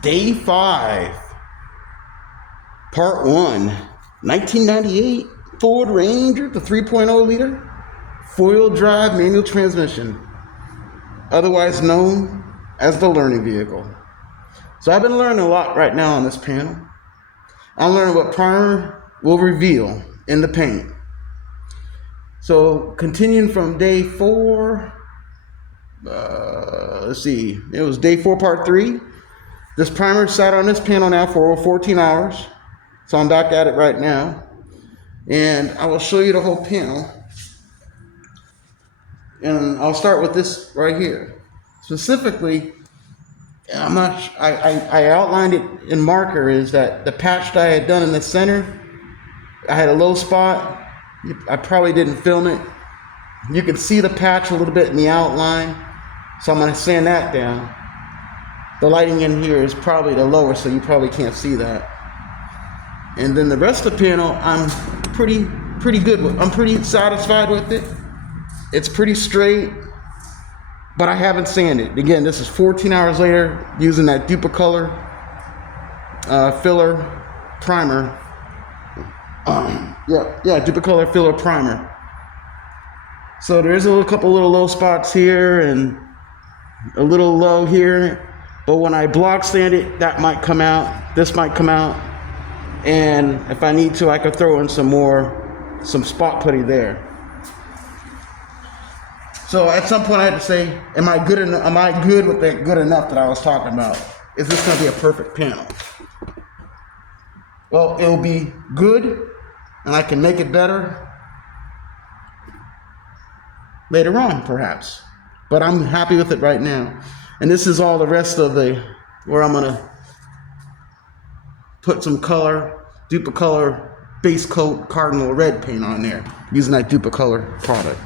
Day 5, Part 1, 1998 Ford Ranger, the 3.0 liter, four-wheel drive manual transmission, otherwise known as the learning vehicle. So I've been learning a lot right now on this panel. I'm learning what primer will reveal in the paint. So continuing from day 4, let's see, it was day 4, part 3. This primer sat on this panel now for over 14 hours. So I'm back at it right now. And I will show you the whole panel. And I'll start with this right here. Specifically, I outlined it in marker, is that the patch that I had done in the center, I had a low spot. I probably didn't film it. You can see the patch a little bit in the outline. So I'm going to sand that down. The lighting in here is probably the lower, so you probably can't see that. And then the rest of the panel, I'm pretty good with. I'm pretty satisfied with it. It's pretty straight, but I haven't sanded. Again, this is 14 hours later using that Dupli-Color filler primer. Dupli-Color filler primer. So there's a couple little low spots here and a little low here. But when I block sand it, that might come out. This might come out. And if I need to, I could throw in some spot putty there. So at some point I had to say, am I good with that good enough that I was talking about? Is this going to be a perfect panel? Well, it'll be good, and I can make it better later on, perhaps. But I'm happy with it right now. And this is all the rest of where I'm going to put some color, Dupli-Color base coat cardinal red paint on there, using that Dupli-Color product.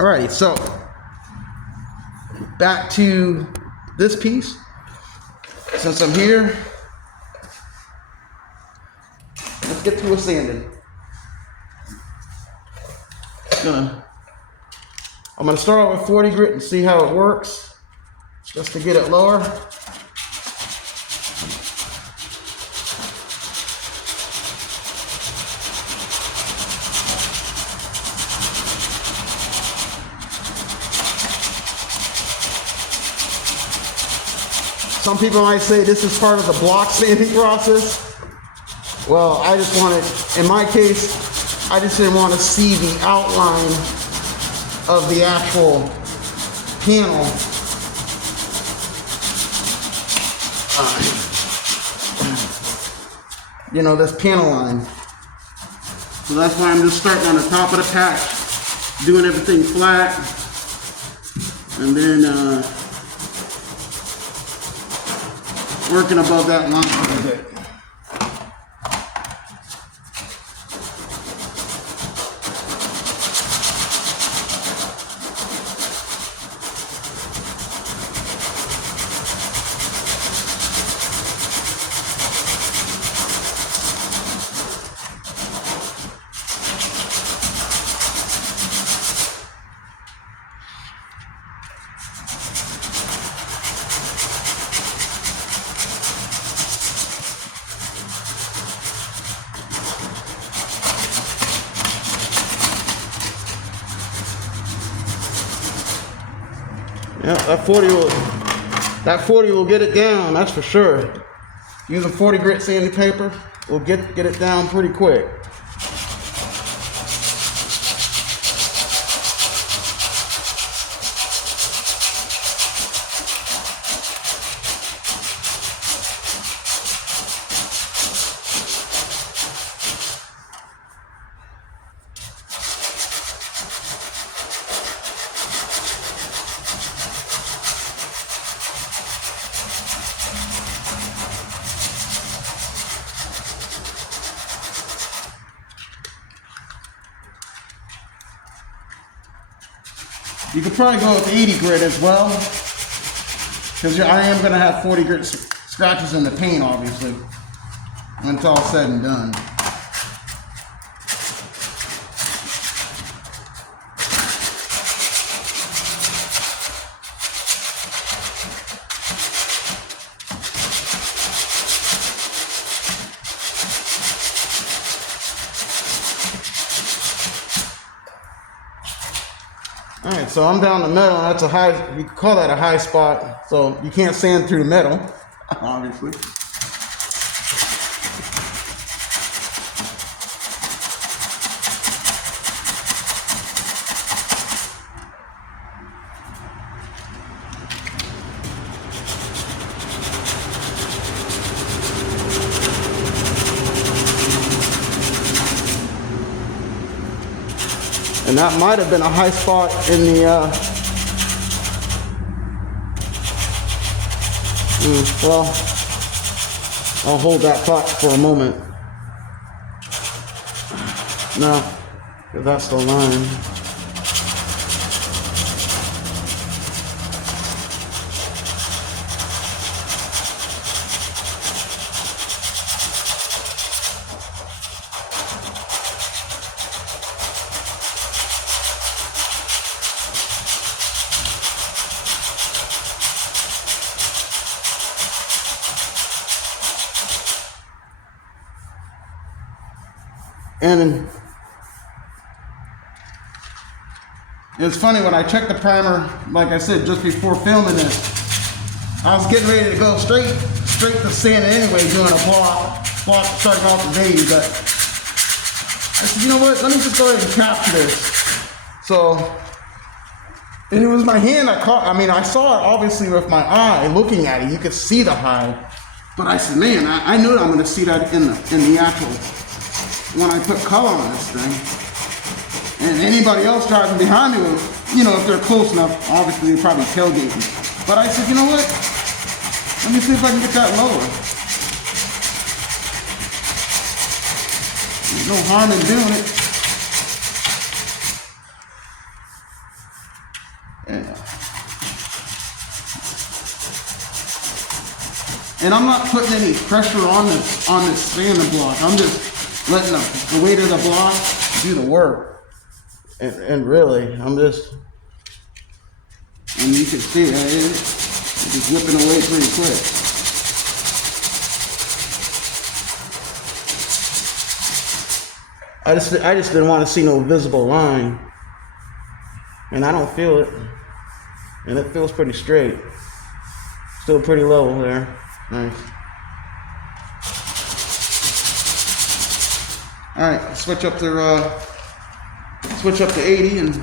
Alright, so back to this piece. Since I'm here, let's get to a sanding. I'm going to start out with 40 grit and see how it works, just to get it lower. Some people might say this is part of the block sanding process. Well, I just wanted, in my case, I just didn't want to see the outline of the actual panel. This panel line. So that's why I'm just starting on the top of the patch, doing everything flat, and then working above that line a little bit. Yeah, that 40 will get it down, that's for sure. Using 40 grit sanding paper will get it down pretty quick. You could probably go with 80 grit as well, because I am going to have 40 grit scratches in the paint, obviously, when it's all said and done. All right, so I'm down the metal. That's a high, you could call that a high spot. So you can't sand through the metal, obviously. And that might have been a high spot in the, well, I'll hold that thought for a moment. No, because that's the line. And it's funny, when I checked the primer, like I said, just before filming this, I was getting ready to go straight to sand anyway, doing a block starting off the day, but I said, you know what, let me just go ahead and capture this. So, and it was my hand I caught, I mean, I saw it obviously with my eye, looking at it, you could see the hide, but I said, man, I knew that I'm going to see that in the actual, when I put color on this thing. And anybody else driving behind me will, you know, if they're close enough, obviously they're probably tailgating. But I said, you know what? Let me see if I can get that lower. There's no harm in doing it. Yeah. And I'm not putting any pressure on this sanding block. I'm just letting the weight of the block do the work. And really, I'm just, and you can see it's just whipping away pretty quick. I just didn't want to see no visible line. And I don't feel it. And it feels pretty straight. Still pretty low there. Nice. All right, switch up to 80 and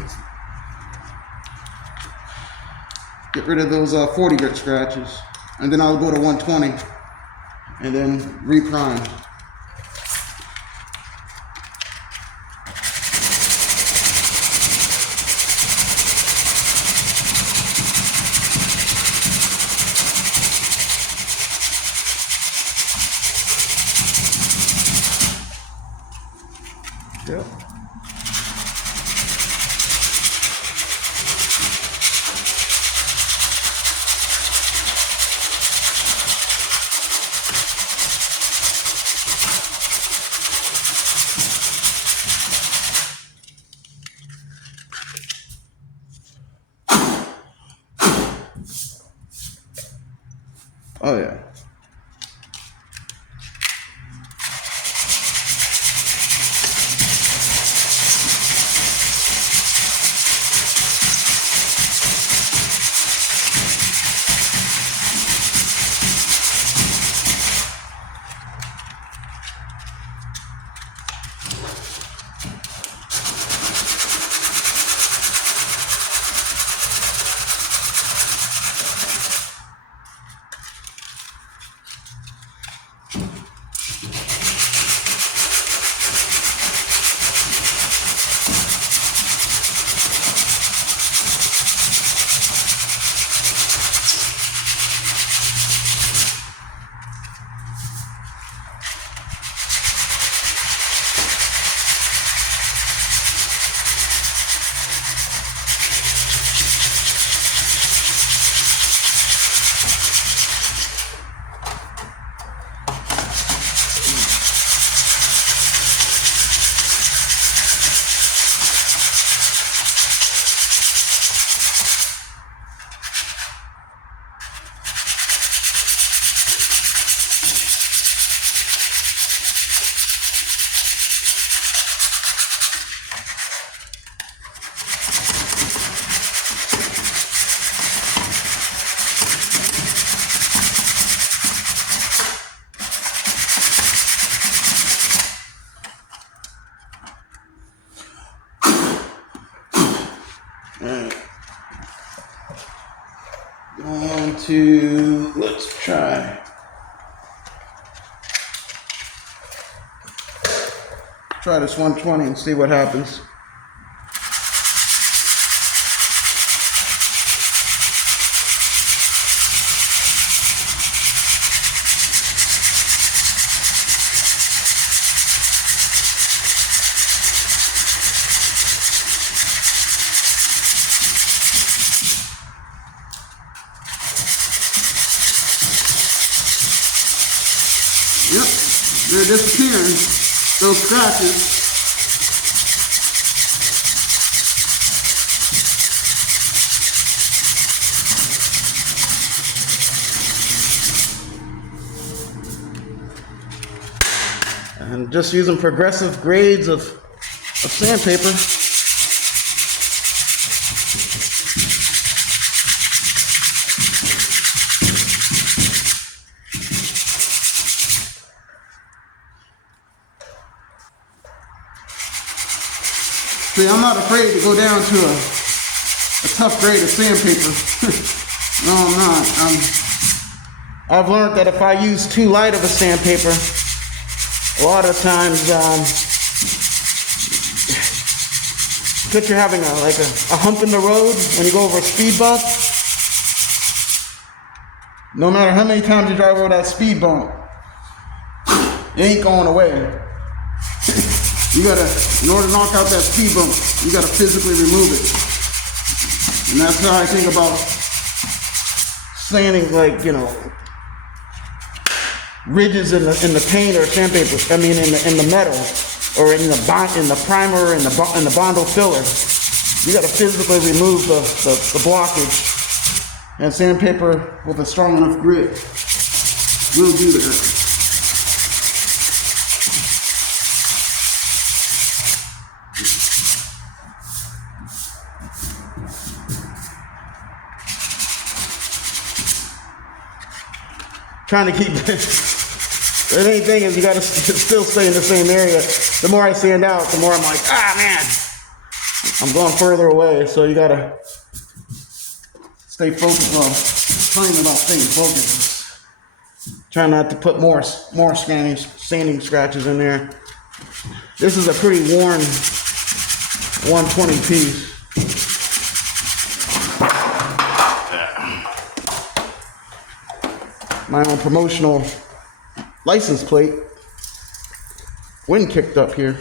get rid of those 40 grit scratches, and then I'll go to 120 and then reprime. Yep. Oh yeah. Going to, let's try this 120 and see what happens. Yep, they're disappearing, those scratches. And just using progressive grades of sandpaper. See, I'm not afraid to go down to a tough grade of sandpaper. No, I'm not. I've learned that if I use too light of a sandpaper, a lot of times, picture having a hump in the road when you go over a speed bump. No matter how many times you drive over that speed bump, it ain't going away. You gotta, in order to knock out that speed bump, you gotta physically remove it. And that's how I think about sanding, like, you know, ridges in the paint or sandpaper. I mean, in the metal, or in the primer, in the Bondo filler. You gotta physically remove the blockage. And sandpaper with a strong enough grit will do that. Trying to keep the main thing is you gotta still stay in the same area. The more I sand out, the more I'm like, ah man, I'm going further away. So you gotta stay focused. Well, talking about staying focused. Try not to put more sanding scratches in there. This is a pretty worn 120 piece. My own promotional license plate. Wind kicked up here.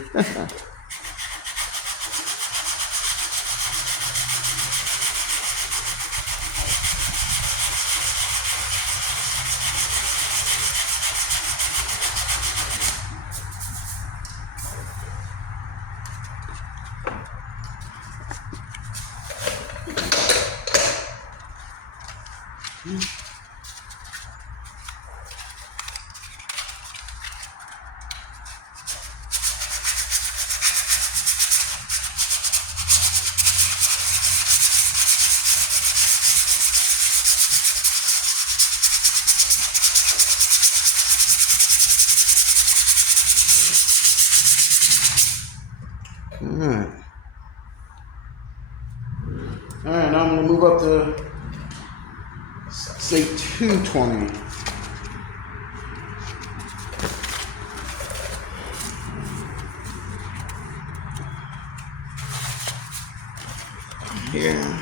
Alright, now I'm going to move up to, say, 220. Here.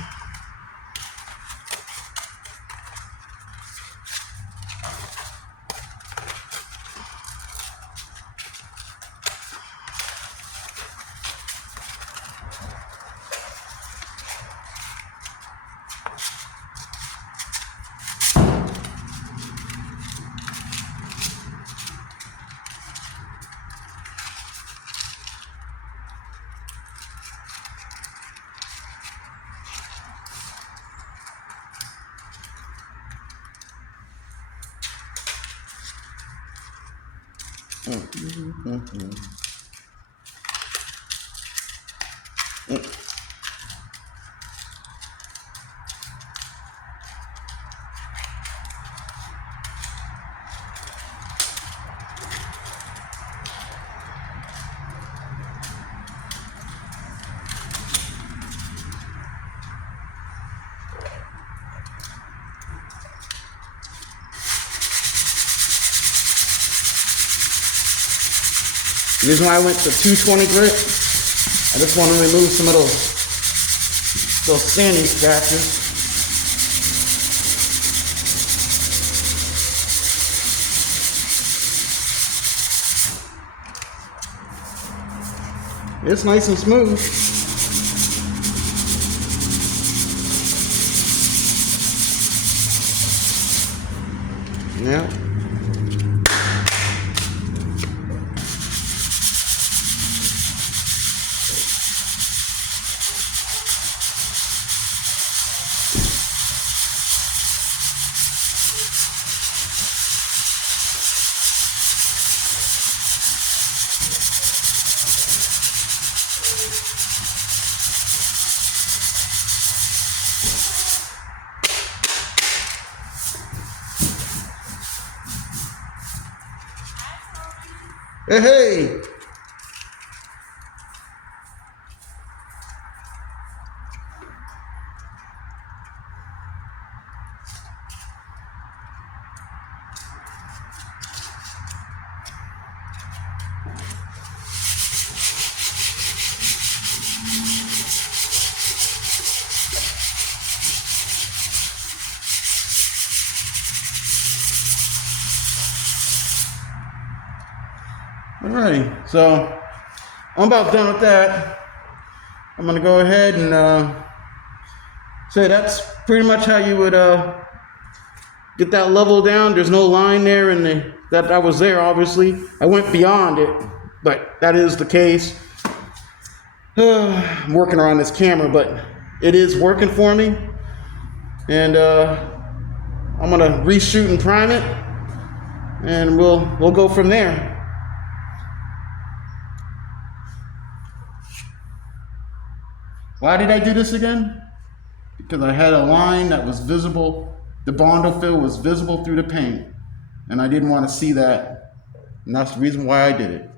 The reason why I went to 220 grit, I just want to remove some of those sanding scratches. It's nice and smooth. Yeah. Hey, hey! Alrighty, so I'm about done with that. I'm gonna go ahead and say that's pretty much how you would get that level down. There's no line there, and that I was there. Obviously, I went beyond it, but that is the case. I'm working around this camera, but it is working for me, and I'm gonna reshoot and prime it, and we'll go from there. Why did I do this again? Because I had a line that was visible. The Bondo fill was visible through the paint, and I didn't want to see that, and that's the reason why I did it.